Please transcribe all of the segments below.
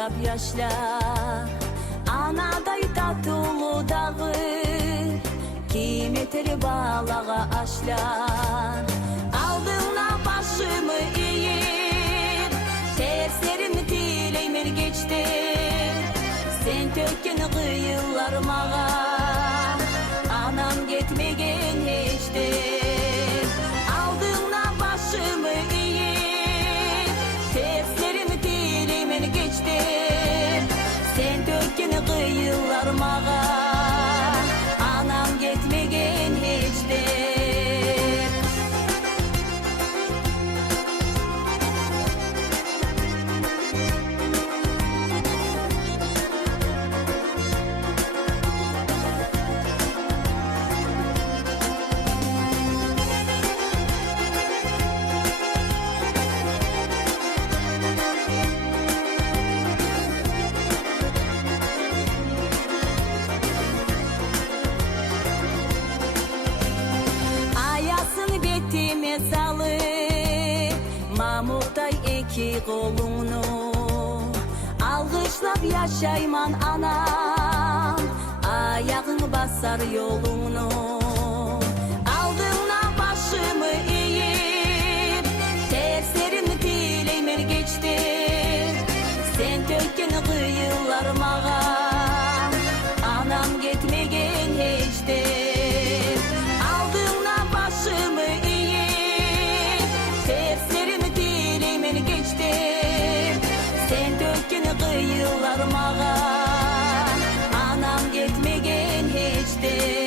alkışlap yaşla. Anaday tatlı dağı kim yeter bağlağa aşlar. Aldığına başımı eğip terslerimi dileymer geçti. Sen tökken kıyılar mağa anam gitmegen hiçti. Aldığına başımı eğip terslerimi dileymer geçti. Sen tökken kıyılar mağa anam gitmegen hiçti. Salı Mamutay iki kolunu alkışlap yaşayman anam, ayağını basar yolunu. Aldığına başımı eğip terslerimi dileymer geçti. Sen tökken kıyılar mağa anam gitmegen hiçti. Aldığına başımı terslerimi dileymer geçti. Sen tökken kıyılar mağa anam gitmegen hiçti.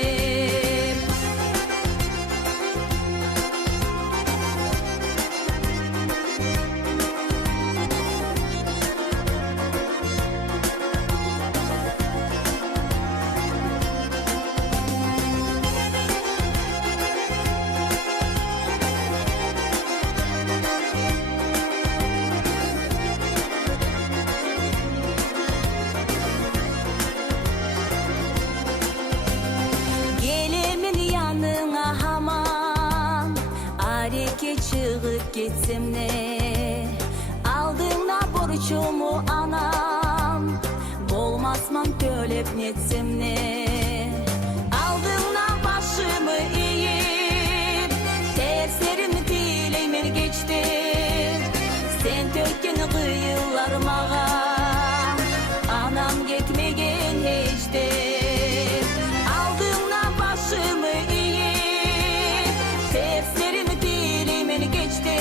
Çıkıp gitsem ne? Aldığına borçumu anam, bolmasman tölep netsem ne? Aldığına başımı eğip terslerimi dileymer geçti. Sen tökken kıyılar mağa anam gitmegen hiçti. Aldığına başımı eğip terslerimi dileymer geçti.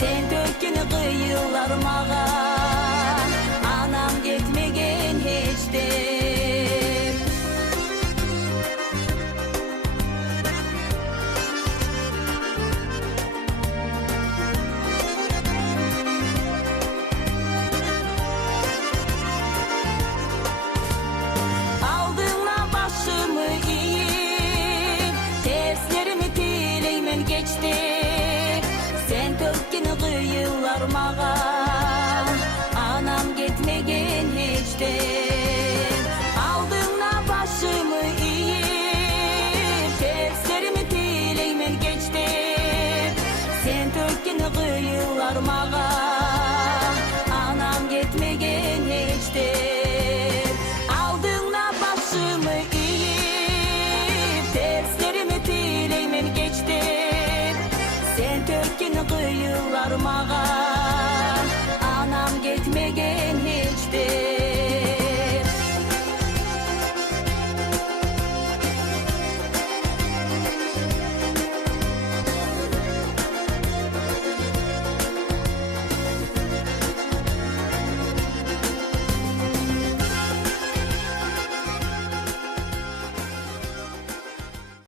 Sen tökken kıyılar mağa anam gitmegen hiçti. Aldığına başımı eğip terslerimi dileymer geçti. Sen tökken